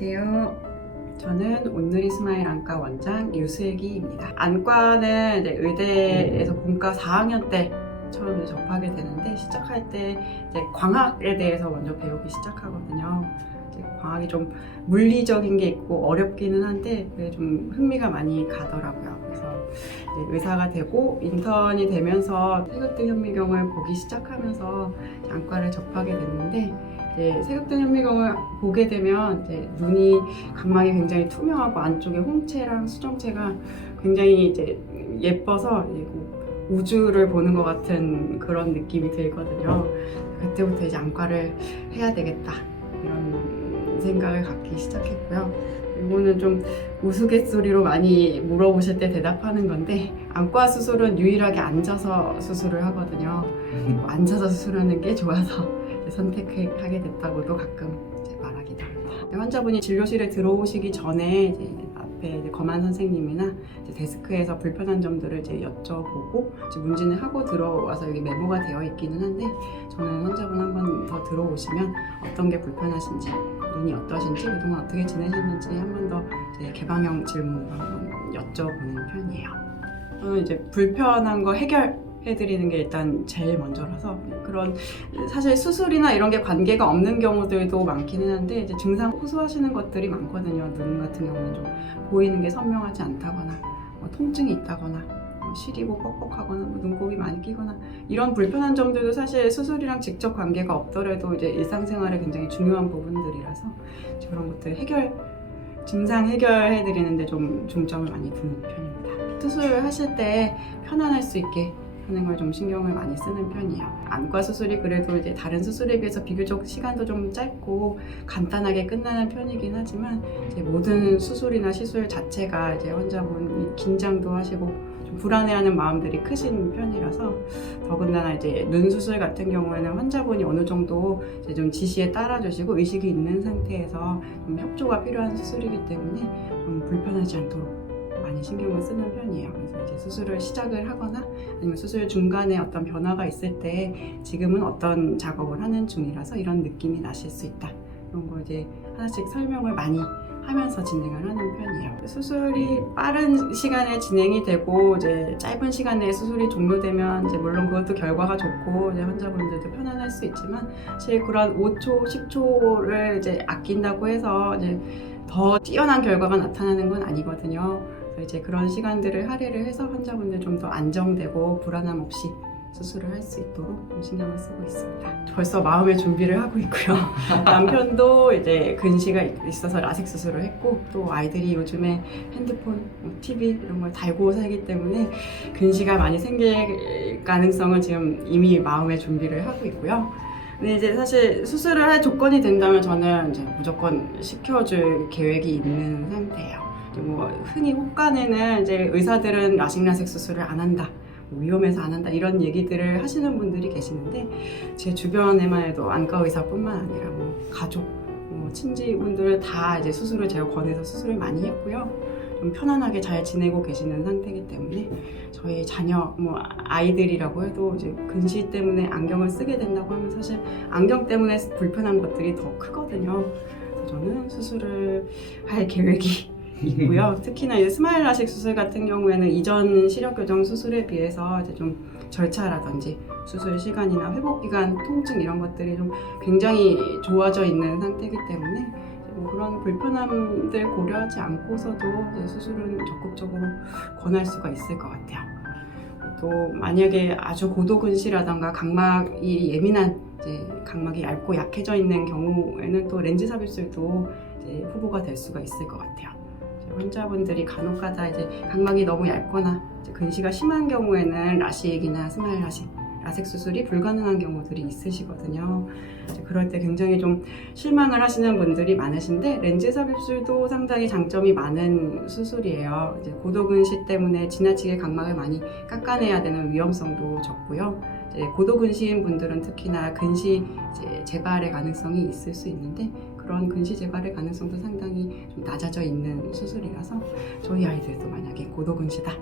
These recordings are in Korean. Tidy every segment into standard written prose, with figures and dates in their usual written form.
안녕하세요. 저는 온누리 스마일 안과 원장 유슬기입니다. 안과는 이제 의대에서 본과 4학년 때 처음 접하게 되는데, 시작할 때 이제 광학에 대해서 먼저 배우기 시작하거든요. 이제 광학이 좀 물리적인 게 있고 어렵기는 한데 그게 좀 흥미가 많이 가더라고요. 그래서 이제 의사가 되고 인턴이 되면서 세극등 현미경을 보기 시작하면서 안과를 접하게 됐는데, 세극등 현미경을 보게 되면 이제 눈이 각막이 굉장히 투명하고 안쪽에 홍채랑 수정체가 굉장히 이제 예뻐서 우주를 보는 것 같은 그런 느낌이 들거든요. 그때부터 이제 안과를 해야 되겠다 이런 생각을 갖기 시작했고요. 이거는 좀 우스갯소리로 많이 물어보실 때 대답하는 건데, 안과 수술은 유일하게 앉아서 수술을 하거든요. 앉아서 수술하는 게 좋아서 선택하게 됐다고도 가끔 말하기도 합니다. 환자분이 진료실에 들어오시기 전에 이제 앞에 검안 선생님이나 데스크에서 불편한 점들을 여쭤보고 문진을 하고 들어와서 여기 메모가 되어 있기는 한데, 저는 환자분 한 번 더 들어오시면 어떤 게 불편하신지, 눈이 어떠신지, 그동안 어떻게 지내셨는지 한 번 더 개방형 질문으로 한번 여쭤보는 편이에요. 저는 이제 불편한 거 해결해드리는 게 일단 제일 먼저라서, 그런 사실 수술이나 이런 게 관계가 없는 경우들도 많기는 한데 이제 증상 호소하시는 것들이 많거든요. 눈 같은 경우는 좀 보이는 게 선명하지 않다거나 통증이 있다거나 시리고 뻑뻑하거나 눈곱이 많이 끼거나 이런 불편한 점들도 사실 수술이랑 직접 관계가 없더라도 이제 일상생활에 굉장히 중요한 부분들이라서 그런 것들 증상 해결해드리는데 좀 중점을 많이 두는 편입니다. 수술을 하실 때 편안할 수 있게 하는 걸 좀 신경을 많이 쓰는 편이에요. 안과 수술이 그래도 이제 다른 수술에 비해서 비교적 시간도 좀 짧고 간단하게 끝나는 편이긴 하지만, 이제 모든 수술이나 시술 자체가 이제 환자분이 긴장도 하시고 좀 불안해하는 마음들이 크신 편이라서, 더군다나 이제 눈 수술 같은 경우에는 환자분이 어느 정도 이제 좀 지시에 따라주시고 의식이 있는 상태에서 좀 협조가 필요한 수술이기 때문에 좀 불편하지 않도록 많이 신경을 쓰는 편이에요. 그래서 이제 수술을 시작을 하거나 아니면 수술 중간에 어떤 변화가 있을 때 지금은 어떤 작업을 하는 중이라서 이런 느낌이 나실 수 있다, 이런 걸 이제 하나씩 설명을 많이 하면서 진행을 하는 편이에요. 수술이 빠른 시간에 진행이 되고 이제 짧은 시간 내에 수술이 종료되면 이제 물론 그것도 결과가 좋고 이제 환자분들도 편안할 수 있지만, 사실 그런 5초, 10초를 이제 아낀다고 해서 이제 더 뛰어난 결과가 나타나는 건 아니거든요. 이제 그런 시간들을 할애를 해서 환자분들 좀 더 안정되고 불안함 없이 수술을 할 수 있도록 신경을 쓰고 있습니다. 벌써 마음의 준비를 하고 있고요. 남편도 이제 근시가 있어서 라식 수술을 했고, 또 아이들이 요즘에 핸드폰, TV 이런 걸 달고 살기 때문에 근시가 많이 생길 가능성을 지금 이미 마음의 준비를 하고 있고요. 근데 이제 사실 수술을 할 조건이 된다면 저는 이제 무조건 시켜줄 계획이 있는 상태예요. 흔히 혹간에는 이제 의사들은 라식 수술을 안 한다, 위험해서 안 한다 이런 얘기들을 하시는 분들이 계시는데, 제 주변에만 해도 안과 의사뿐만 아니라 가족, 친지분들은 다 이제 수술을 제가 권해서 수술을 많이 했고요. 좀 편안하게 잘 지내고 계시는 상태이기 때문에, 저희 자녀, 아이들이라고 해도 이제 근시 때문에 안경을 쓰게 된다고 하면 사실 안경 때문에 불편한 것들이 더 크거든요. 그래서 저는 수술을 할 계획이 있고요. 특히나 이제 스마일 라식 수술 같은 경우에는 이전 시력 교정 수술에 비해서 이제 좀 절차라든지 수술 시간이나 회복 기간, 통증 이런 것들이 좀 굉장히 좋아져 있는 상태이기 때문에 그런 불편함들 고려하지 않고서도 이제 수술은 적극적으로 권할 수가 있을 것 같아요. 또 만약에 아주 고도 근시라던가 각막이 예민한, 이제 각막이 얇고 약해져 있는 경우에는 또 렌즈 삽입술도 이제 후보가 될 수가 있을 것 같아요. 환자분들이 간혹가다 이제 각막이 너무 얇거나 이제 근시가 심한 경우에는 라식이나 스마일 라식 수술이 불가능한 경우들이 있으시거든요. 그럴 때 굉장히 좀 실망을 하시는 분들이 많으신데, 렌즈 삽입술도 상당히 장점이 많은 수술이에요. 이제 고도 근시 때문에 지나치게 각막을 많이 깎아내야 되는 위험성도 적고요. 이제 고도 근시인 분들은 특히나 근시 재발의 가능성이 있을 수 있는데, 그런 근시 재발의 가능성도 상당히 좀 낮아져 있는 수술이라서 저희 아이들도 만약에 고도 근시다,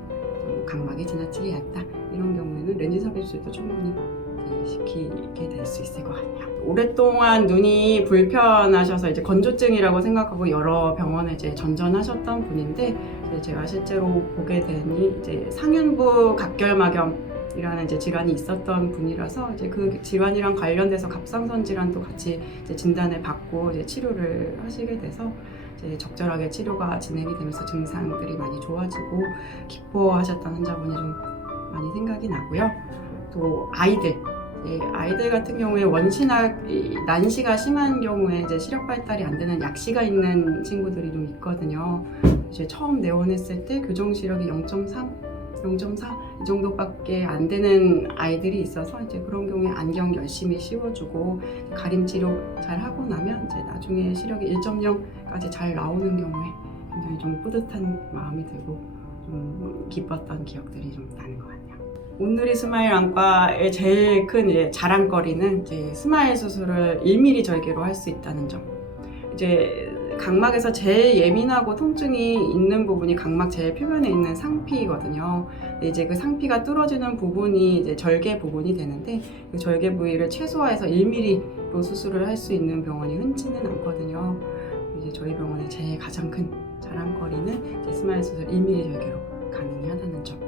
각막이 지나치게 얇다 이런 경우에는 렌즈 삽입술도 충분히 시키게 될 수 있을 것 같아요. 오랫동안 눈이 불편하셔서 이제 건조증이라고 생각하고 여러 병원에 이제 전전하셨던 분인데 이제 제가 실제로 보게 되니 이제 상윤부 각결막염이라는 이제 질환이 있었던 분이라서 이제 그 질환이랑 관련돼서 갑상선 질환도 같이 이제 진단을 받고 이제 치료를 하시게 돼서 이제 적절하게 치료가 진행이 되면서 증상들이 많이 좋아지고 기뻐하셨던 환자분이 좀 많이 생각이 나고요. 또 아이들 같은 경우에 원시나 난시가 심한 경우에 이제 시력 발달이 안 되는 약시가 있는 친구들이 좀 있거든요. 이제 처음 내원했을 때 교정 시력이 0.3, 0.4 이 정도밖에 안 되는 아이들이 있어서 이제 그런 경우에 안경 열심히 씌워주고 가림 치료 잘 하고 나면 이제 나중에 시력이 1.0까지 잘 나오는 경우에 굉장히 좀 뿌듯한 마음이 들고 좀 기뻤던 기억들이 좀 나는 것 같아요. 온누리 스마일 안과의 제일 큰 자랑거리는 이제 스마일 수술을 1mm 절개로 할 수 있다는 점. 이제 각막에서 제일 예민하고 통증이 있는 부분이 각막 제일 표면에 있는 상피거든요. 근데 이제 그 상피가 뚫어지는 부분이 이제 절개 부분이 되는데 그 절개 부위를 최소화해서 1mm로 수술을 할 수 있는 병원이 흔치는 않거든요. 이제 저희 병원의 제일 가장 큰 자랑거리는 이제 스마일 수술 1mm 절개로 가능이 하다는 점.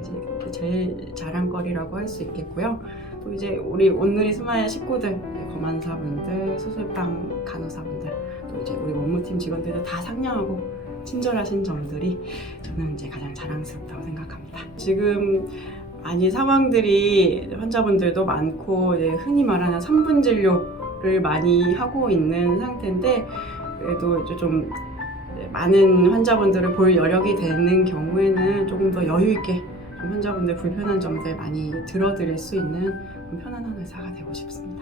이제 제일 자랑거리라고 할 수 있겠고요. 또 이제 우리 온누리 스마일 식구들, 검안사분들, 수술방 간호사분들, 또 이제 우리 원무팀 직원들도 다 상냥하고 친절하신 점들이 저는 이제 가장 자랑스럽다고 생각합니다. 지금 많이 상황들이 환자분들도 많고 이제 흔히 말하는 3분 진료를 많이 하고 있는 상태인데 그래도 이제 좀 많은 환자분들을 볼 여력이 되는 경우에는 조금 더 여유 있게 환자분들 불편한 점들 많이 들어드릴 수 있는 편안한 의사가 되고 싶습니다.